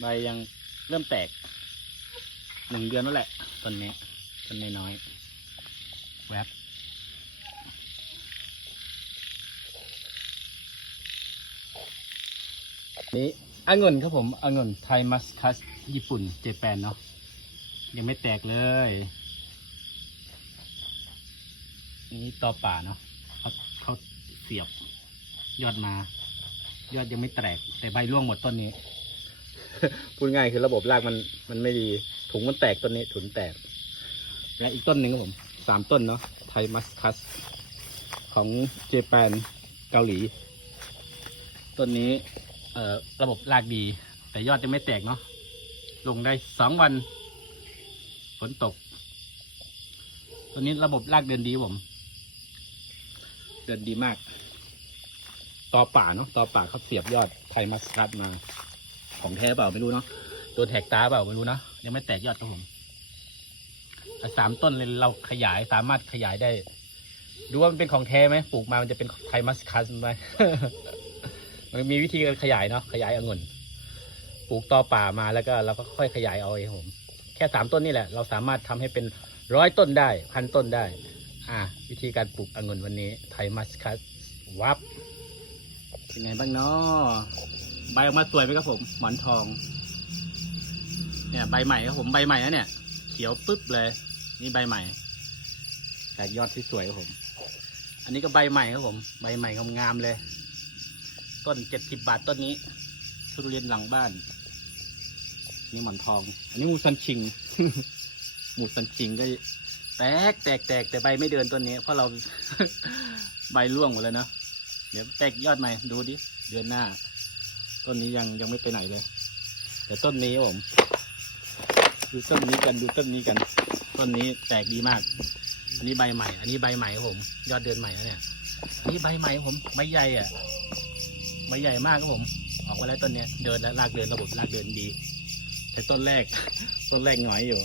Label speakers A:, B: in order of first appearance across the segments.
A: ใบยังเริ่มแตกหนึ่งเดือนนั่นแหละต้นนี้ต้นน้อยแวบนี่องุ่นครับผมองุ่นไทยมัสคัสญี่ปุ่นเจแปนเนาะยังไม่แตกเลยนี่ต่อป่าเนาะเขาเขาเสียบยอดมา ยอดยังไม่แตกแต่ใบร่วงหมดต้นนี้ พูดง่ายคือระบบรากมันมันไม่ดี ถุงมันแตกต้นนี้ถุงแตก และอีกต้นหนึ่งครับผมสามต้นเนาะไทมัสคัส ของเจแปนเกาหลี ต้นนี้เอ่อระบบรากดี แต่ยอดยังไม่แตกเนาะลงได้สองวันฝนตกตัวนี้ระบบรากเดินดีผม เดินดีมาก ต่อป่าเนาะต่อป่าเขาเสียบยอดไทมัสคัสมา ของแท้เปล่าไม่รู้เนาะโดนแทกตาเปล่าไม่รู้เนาะยังไม่แตกยอดครับผมสามต้นเลยเราขยายสามารถขยายได้ ดูว่ามันเป็นของแท้ไหมปลูกมามันจะเป็นไทยมัสคัสไหมมันมีวิธีการขยายเนาะขยายองุ่นปลูกต่อป่ามาแล้วก็เราก็ค่อยขยายเอาเองผม แค่สามต้นนี่แหละ เราสามารถทำให้เป็นร้อยต้นได้พันต้นได้ อ่า วิธีการปลูกองุ่นวันนี้ไทยมัสคัสวับเป็นไงบ้างเนาะ ใบออกมาสวยไหมครับผมหมอนทอง เนี่ย ใบใหม่ครับผมใบใหม่นะเนี่ย เขียวปึ๊บเลย นี่ใบใหม่แตกยอดที่สวยครับผม อันนี้ก็ใบใหม่ครับผม ใบใหม่งามๆเลย ต้นเจ็ดสิบบาทต้นนี้ทุเรียนหลังบ้าน นี่หมอนทอง อันนี้มูซันชิงมูซันชิงก็แตกแตกแตกแต่ใบไม่เดินต้นนี้ เพราะเรา ใบร่วงหมดแล้วเนาะเดี๋ยวแตกยอดใหม่ดูดิเดือนหน้า ต้นนี้ยังยังไม่ไปไหนเลย แต่ต้นนี้ครับผมดูต้นนี้กันดูต้นนี้กัน ต้นนี้แตกดีมาก อันนี้ใบใหม่ อันนี้ใบใหม่ครับผม ยอดเดือนใหม่แล้วเนี่ยอันนี้ใบใหม่ผมใบใหญ่อะใบใหญ่มากครับผม ออกมาแล้วต้นเนี้ยเดินแล้วรากเดินระบบรากเดินดี แต่ต้นแรก ต้นแรกหน่อยอยู่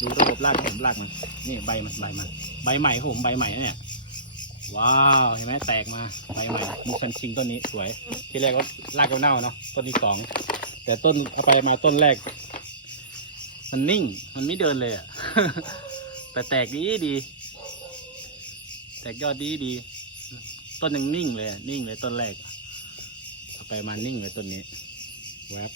A: ดูระบบรากผมรากมันนี่ใบมันใบมันใบใหม่ครับผมใบใหม่เนี่ย ว้าว เห็นไหมแตกมาใบใหม่มีคันชิงต้นนี้สวย ที่แรกก็รากก็เน่าเนาะต้นที่สองแต่ต้นเอาไปมาต้นแรก มันนิ่ง มันไม่เดินเลยอะแต่แตกดีดี แตกยอดดีดี ต้นยังนิ่งเลยนิ่งเลยต้นแรกเอาไปมานิ่งเลยต้นนี้แวบ